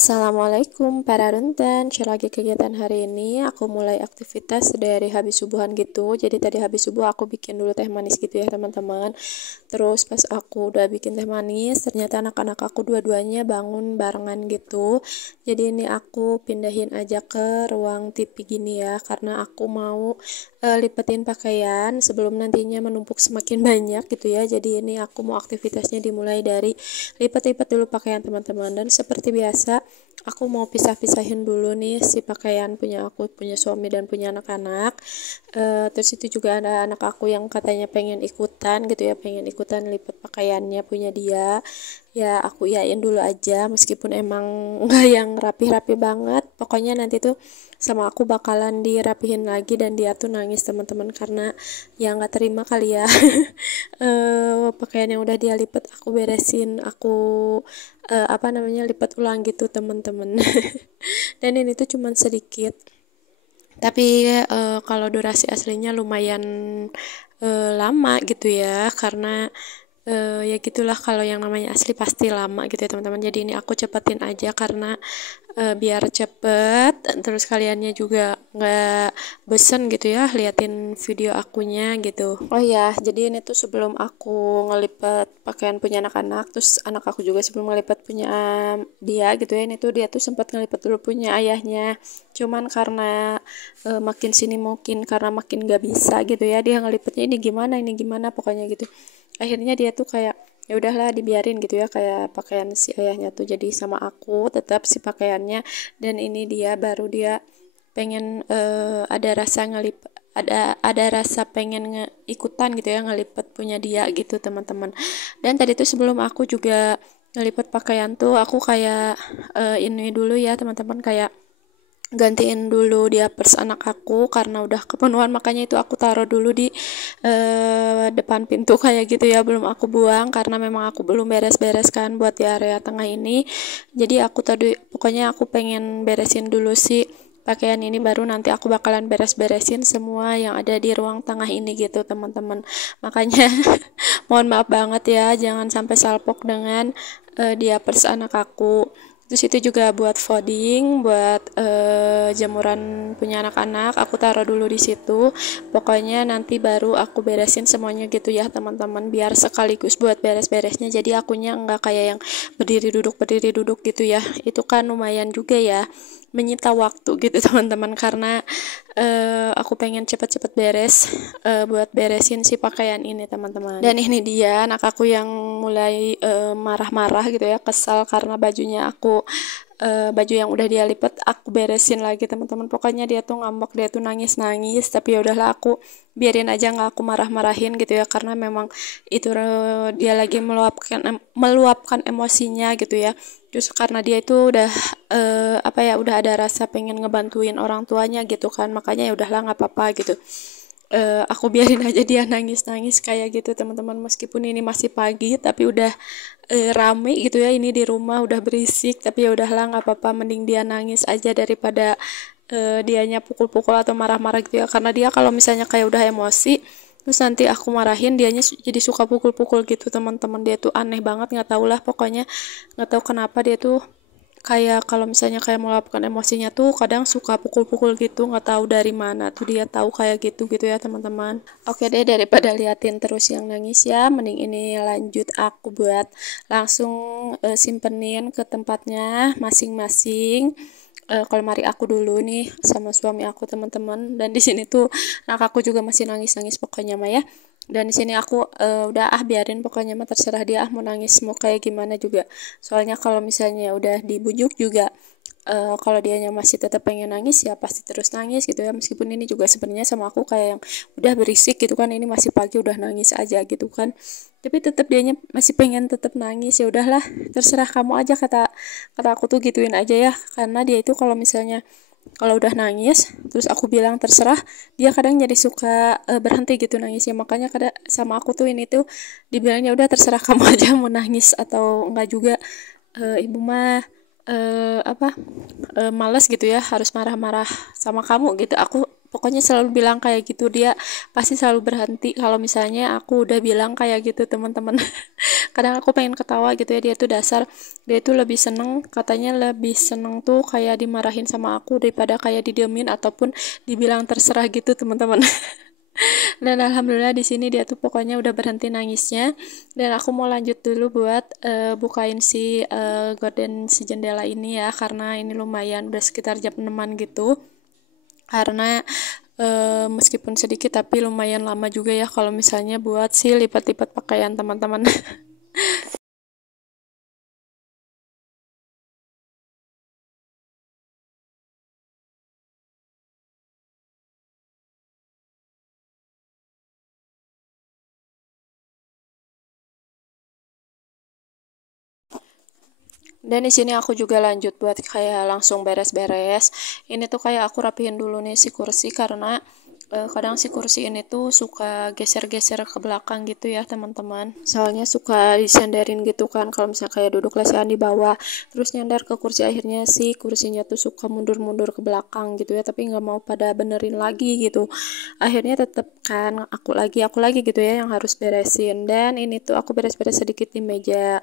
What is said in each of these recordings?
Assalamualaikum para runten. Lagi kegiatan hari ini aku mulai aktivitas dari habis subuhan gitu. Jadi tadi habis subuh aku bikin dulu teh manis gitu ya teman-teman. Terus pas aku udah bikin teh manis, ternyata anak-anak aku dua-duanya bangun barengan gitu. Jadi ini aku pindahin aja ke ruang TV gini ya, karena aku mau lipetin pakaian sebelum nantinya menumpuk semakin banyak gitu ya. Jadi ini aku mau aktivitasnya dimulai dari lipat-lipat dulu pakaian teman-teman, dan seperti biasa aku mau pisah-pisahin dulu nih si pakaian punya aku, punya suami dan punya anak-anak. Terus itu juga ada anak aku yang katanya pengen ikutan gitu ya, pengen ikutan lipat pakaiannya punya dia. Ya aku iyain dulu aja meskipun emang nggak yang rapi-rapi banget. Pokoknya nanti tuh sama aku bakalan dirapihin lagi, dan dia tuh nangis teman-teman karena ya nggak terima kali ya. Pakaian yang udah dia lipat aku beresin, aku apa namanya, lipat ulang gitu teman-teman. Dan ini tuh cuman sedikit, tapi kalau durasi aslinya lumayan lama gitu ya, karena ya gitulah, kalau yang namanya asli pasti lama gitu ya teman-teman. Jadi ini aku cepetin aja karena biar cepet, terus kaliannya juga nggak bosen gitu ya liatin video akunya gitu. Oh ya, jadi ini tuh sebelum aku ngelipet pakaian punya anak-anak, terus anak aku juga sebelum ngelipet punya dia gitu ya, ini tuh dia tuh sempat ngelipet dulu punya ayahnya. Cuman karena makin sini mungkin karena makin gak bisa gitu ya, dia ngelipetnya ini gimana pokoknya gitu. Akhirnya dia tuh kayak ya udahlah dibiarin gitu ya, kayak pakaian si ayahnya tuh jadi sama aku tetap si pakaiannya. Dan ini dia baru dia pengen ada rasa ada rasa pengen ikutan gitu ya ngelipet punya dia gitu teman-teman. Dan tadi tuh sebelum aku juga ngelipet pakaian tuh aku kayak ini dulu ya teman-teman, kayak gantiin dulu diapers anak aku karena udah kepenuhan, makanya itu aku taruh dulu di depan pintu kayak gitu ya, belum aku buang karena memang aku belum beres-beres kan buat di area tengah ini. Jadi aku tadi pokoknya aku pengen beresin dulu sih pakaian ini, baru nanti aku bakalan beres-beresin semua yang ada di ruang tengah ini gitu teman-teman. Makanya mohon maaf banget ya, jangan sampai salpok dengan diapers anak aku. Terus itu juga buat folding, buat jemuran punya anak-anak, aku taruh dulu di situ. Pokoknya nanti baru aku beresin semuanya gitu ya teman-teman, biar sekaligus buat beres-beresnya. Jadi akunya nggak kayak yang berdiri duduk gitu ya. Itu kan lumayan juga ya menyita waktu gitu teman-teman, karena aku pengen cepet-cepet beres buat beresin si pakaian ini teman-teman. Dan ini dia anak aku yang mulai marah-marah gitu ya, kesal karena bajunya aku baju yang udah dia lipat aku beresin lagi teman-teman. Pokoknya dia tuh ngambek, dia tuh nangis-nangis, tapi ya udahlah aku biarin aja, nggak aku marah-marahin gitu ya, karena memang itu dia lagi meluapkan emosinya gitu ya. Terus karena dia itu udah apa ya, udah ada rasa pengen ngebantuin orang tuanya gitu kan, makanya ya udahlah nggak apa-apa gitu. Aku biarin aja dia nangis-nangis kayak gitu teman-teman, meskipun ini masih pagi tapi udah rame gitu ya, ini di rumah udah berisik, tapi ya udahlah nggak apa-apa, mending dia nangis aja daripada dianya pukul-pukul atau marah-marah gitu ya, karena dia kalau misalnya kayak udah emosi terus nanti aku marahin, dianya jadi suka pukul-pukul gitu teman-teman. Dia tuh aneh banget, nggak tahu lah pokoknya, nggak tahu kenapa dia tuh kayak kalau misalnya kayak meluapkan emosinya tuh kadang suka pukul-pukul gitu, nggak tahu dari mana tuh dia tahu kayak gitu gitu ya teman-teman. Oke deh, daripada liatin terus yang nangis ya, mending ini lanjut aku buat langsung simpenin ke tempatnya masing-masing. Kalau mari aku dulu nih sama suami aku teman-teman, dan di sini tuh anak aku juga masih nangis-nangis pokoknya mah ya. Dan di sini aku udah biarin pokoknya mah, terserah dia mau nangis mau kayak gimana juga. Soalnya kalau misalnya udah dibujuk juga kalau dianya masih tetap pengen nangis ya pasti terus nangis gitu ya. Meskipun ini juga sebenarnya sama aku kayak yang udah berisik gitu kan, ini masih pagi udah nangis aja gitu kan. Tapi tetap dianya masih pengen tetap nangis. Ya udahlah, terserah kamu aja, kata kata aku tuh gituin aja ya. Karena dia itu kalau misalnya kalau udah nangis terus aku bilang terserah, dia kadang jadi suka berhenti gitu nangisnya. Makanya kadang sama aku tuh ini tuh dibilangnya udah terserah kamu aja mau nangis atau enggak juga, ibu mah apa males gitu ya harus marah-marah sama kamu gitu. Aku pokoknya selalu bilang kayak gitu, dia pasti selalu berhenti kalau misalnya aku udah bilang kayak gitu teman-teman. Kadang aku pengen ketawa gitu ya, dia tuh dasar, dia tuh lebih seneng, katanya lebih seneng tuh kayak dimarahin sama aku daripada kayak didiemin ataupun dibilang terserah gitu teman-teman. Dan alhamdulillah di sini dia tuh pokoknya udah berhenti nangisnya, dan aku mau lanjut dulu buat bukain si gorden si jendela ini ya, karena ini lumayan udah sekitar jam 6-an gitu, karena meskipun sedikit tapi lumayan lama juga ya kalau misalnya buat si lipat-lipat pakaian teman-teman. Dan di sini aku juga lanjut buat kayak langsung beres-beres. Ini tuh kayak aku rapihin dulu nih si kursi, karena kadang si kursi ini tuh suka geser-geser ke belakang gitu ya teman-teman. Soalnya suka disenderin gitu kan kalau misalnya kayak duduk lesehan di bawah, terus nyandar ke kursi, akhirnya si kursinya tuh suka mundur-mundur ke belakang gitu ya, tapi nggak mau pada benerin lagi gitu. Akhirnya tetep kan aku lagi gitu ya yang harus beresin. Dan ini tuh aku beres-beres sedikit di meja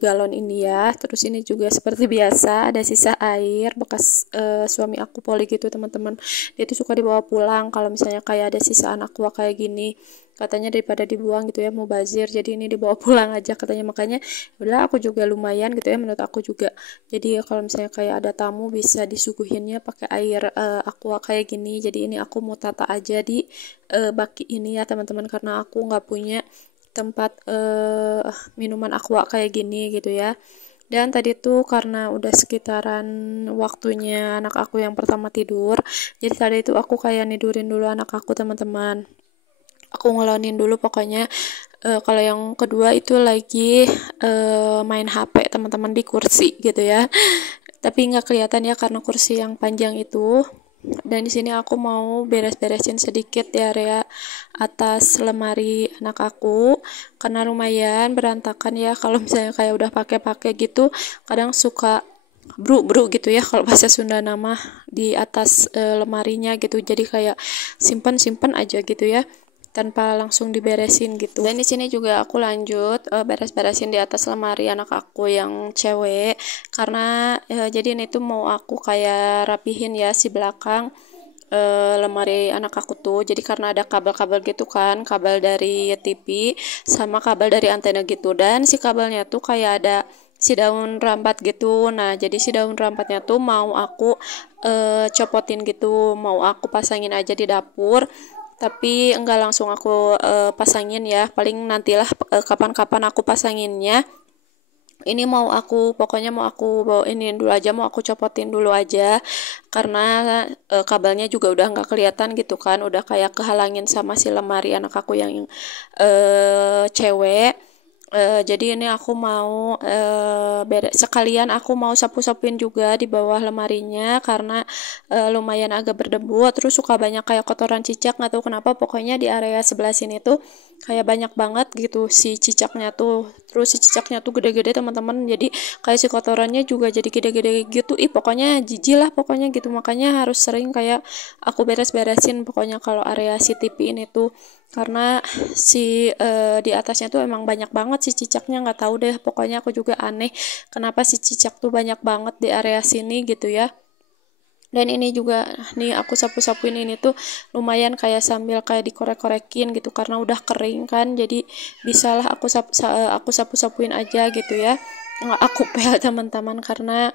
galon ini ya. Terus ini juga seperti biasa ada sisa air bekas suami aku poli gitu teman-teman. Dia tuh suka dibawa pulang kalau misalnya kayak ada sisaan aqua kayak gini, katanya daripada dibuang gitu ya mau bazir, jadi ini dibawa pulang aja katanya. Makanya udah, aku juga lumayan gitu ya menurut aku juga, jadi kalau misalnya kayak ada tamu bisa disuguhinnya pakai air aqua kayak gini. Jadi ini aku mau tata aja di baki ini ya teman-teman, karena aku nggak punya tempat minuman aqua kayak gini gitu ya. Dan tadi tuh karena udah sekitaran waktunya anak aku yang pertama tidur, jadi tadi itu aku kayak nidurin dulu anak aku teman-teman. Aku ngelonin dulu pokoknya. Kalau yang kedua itu lagi main HP teman-teman di kursi gitu ya. Tapi nggak kelihatan ya karena kursi yang panjang itu. Dan di sini aku mau beres-beresin sedikit di area atas lemari anak aku, karena lumayan berantakan ya kalau misalnya kayak udah pakai-pakai gitu, kadang suka bru-bru gitu ya kalau bahasa Sunda nama di atas lemarinya gitu. Jadi kayak simpen-simpen aja gitu ya, tanpa langsung diberesin gitu. Dan di sini juga aku lanjut beres-beresin di atas lemari anak aku yang cewek, karena jadi ini tuh mau aku kayak rapihin ya si belakang lemari anak aku tuh. Jadi karena ada kabel-kabel gitu kan, kabel dari TV sama kabel dari antena gitu, dan si kabelnya tuh kayak ada si daun rambat gitu. Nah jadi si daun rambatnya tuh mau aku copotin gitu, mau aku pasangin aja di dapur, tapi enggak langsung aku pasangin ya, paling nantilah kapan-kapan aku pasanginnya. Ini mau aku pokoknya mau aku bawa ini dulu aja, mau aku copotin dulu aja, karena kabelnya juga udah nggak kelihatan gitu kan, udah kayak kehalangin sama si lemari anak aku yang cewek. Jadi ini aku mau sekalian aku mau sapu-sapuin juga di bawah lemarinya, karena lumayan agak berdebu, terus suka banyak kayak kotoran cicak, nggak tahu kenapa, pokoknya di area sebelah sini tuh kayak banyak banget gitu si cicaknya tuh. Terus si cicaknya tuh gede-gede teman-teman, jadi kayak si kotorannya juga jadi gede-gede gitu. Pokoknya jijik lah pokoknya gitu, makanya harus sering kayak aku beres-beresin pokoknya kalau area si TV ini tuh, karena si di atasnya tuh emang banyak banget si cicaknya, nggak tahu deh pokoknya aku juga aneh kenapa si cicak tuh banyak banget di area sini gitu ya. Dan ini juga nih aku sapu-sapuin ini tuh lumayan kayak sambil kayak dikorek-korekin gitu, karena udah kering kan, jadi bisalah aku sapu-sapuin aja gitu ya, nggak aku pel teman-teman, karena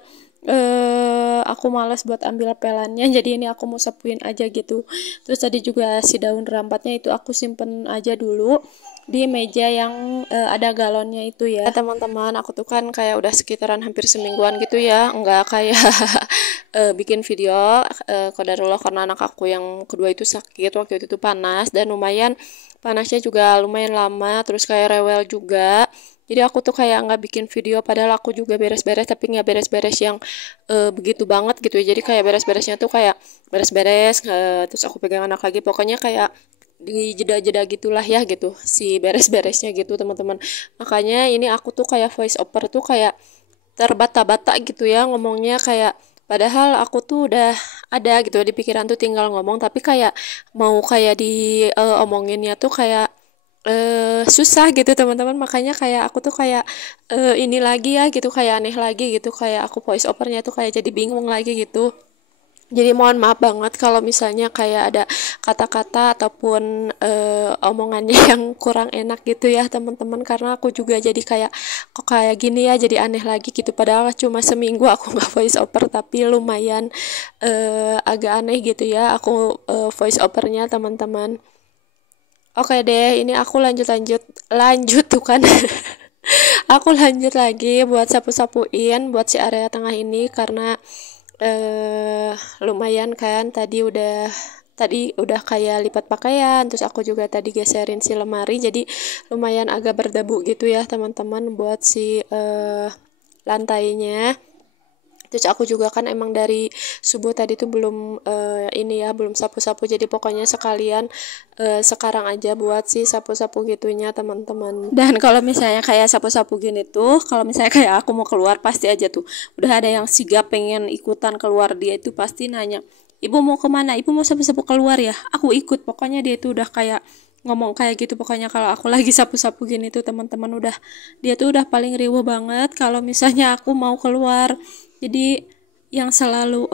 aku malas buat ambil pelannya, jadi ini aku mau sapuin aja gitu. Terus tadi juga si daun rambatnya itu aku simpen aja dulu di meja yang ada galonnya itu ya teman-teman. Aku tuh kan kayak udah sekitaran hampir semingguan gitu ya nggak kayak bikin video qadarullah, karena anak aku yang kedua itu sakit waktu itu tuh panas, dan lumayan panasnya juga lumayan lama, terus kayak rewel juga. Jadi aku tuh kayak nggak bikin video, padahal aku juga beres-beres, tapi nggak beres-beres yang begitu banget gitu ya. Jadi kayak beres-beresnya tuh kayak beres-beres terus aku pegang anak lagi, pokoknya kayak di jeda-jeda gitulah ya gitu si beres-beresnya gitu teman-teman. Makanya ini aku tuh kayak voice over tuh kayak terbata-bata gitu ya ngomongnya, kayak padahal aku tuh udah ada gitu di pikiran tuh tinggal ngomong, tapi kayak mau kayak di omonginnya tuh kayak susah gitu teman-teman. Makanya kayak aku tuh kayak ini lagi ya gitu, kayak aneh lagi gitu, kayak aku voice overnya tuh kayak jadi bingung lagi gitu. Jadi mohon maaf banget kalau misalnya kayak ada kata-kata ataupun omongannya yang kurang enak gitu ya teman-teman, karena aku juga jadi kayak kok kayak gini ya, jadi aneh lagi gitu. Padahal cuma seminggu aku nggak voice over, tapi lumayan agak aneh gitu ya aku voice overnya teman-teman. Oke deh, ini aku lanjut tuh kan. Aku lanjut lagi buat sapu-sapuin buat si area tengah ini, karena lumayan kan tadi udah kayak lipat pakaian, terus aku juga tadi geserin si lemari, jadi lumayan agak berdebu gitu ya teman-teman buat si lantainya. Terus aku juga kan emang dari subuh tadi tuh belum ini ya, belum sapu-sapu, jadi pokoknya sekalian sekarang aja buat si sapu-sapu gitunya teman-teman. Dan kalau misalnya kayak sapu-sapu gini tuh, kalau misalnya kayak aku mau keluar, pasti aja tuh udah ada yang sigap pengen ikutan keluar. Dia itu pasti nanya, ibu mau kemana, ibu mau sapu-sapu keluar ya, aku ikut. Pokoknya dia itu udah kayak ngomong kayak gitu. Pokoknya kalau aku lagi sapu-sapu gini tuh teman-teman, udah dia tuh udah paling riuh banget kalau misalnya aku mau keluar. Jadi yang selalu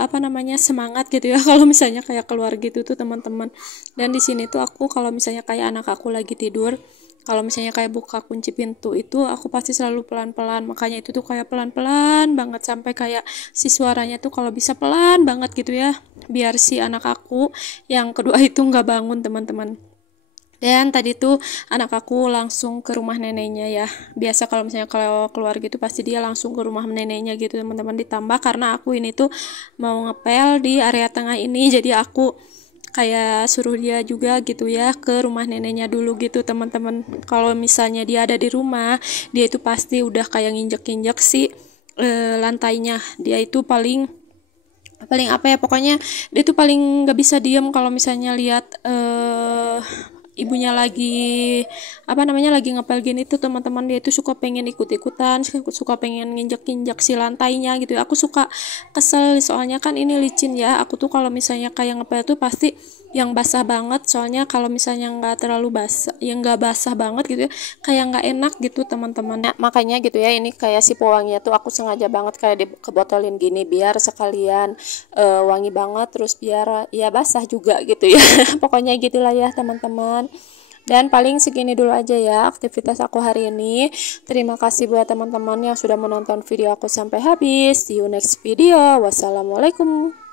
apa namanya, semangat gitu ya kalau misalnya kayak keluar gitu tuh teman-teman. Dan di sini tuh aku kalau misalnya kayak anak aku lagi tidur, kalau misalnya kayak buka kunci pintu itu aku pasti selalu pelan-pelan. Makanya itu tuh kayak pelan-pelan banget, sampai kayak si suaranya tuh kalau bisa pelan banget gitu ya, biar si anak aku yang kedua itu nggak bangun teman-teman. Dan tadi tuh anak aku langsung ke rumah neneknya ya. Biasa kalau misalnya kalau keluar gitu pasti dia langsung ke rumah neneknya gitu teman-teman. Ditambah karena aku ini tuh mau ngepel di area tengah ini, jadi aku kayak suruh dia juga gitu ya ke rumah neneknya dulu gitu teman-teman. Kalau misalnya dia ada di rumah, dia itu pasti udah kayak nginjek-injek si lantainya. Dia itu paling paling apa ya, pokoknya dia tuh paling nggak bisa diem kalau misalnya lihat ibunya lagi apa namanya lagi ngepel gini tuh teman-teman. Dia tuh suka pengen ikut-ikutan, suka pengen nginjek-injek si lantainya gitu ya. Aku suka kesel soalnya kan ini licin ya. Aku tuh kalau misalnya kayak ngepel tuh pasti yang basah banget, soalnya kalau misalnya nggak terlalu basah, yang nggak basah banget gitu ya, kayak nggak enak gitu teman-teman. Nah, makanya gitu ya, ini kayak si pewanginya tuh aku sengaja banget kayak dikebotolin gini biar sekalian wangi banget, terus biar ya basah juga gitu ya. Pokoknya gitulah ya teman-teman. Dan paling segini dulu aja ya aktivitas aku hari ini. Terima kasih buat teman-teman yang sudah menonton video aku sampai habis. See you next video. Wassalamualaikum.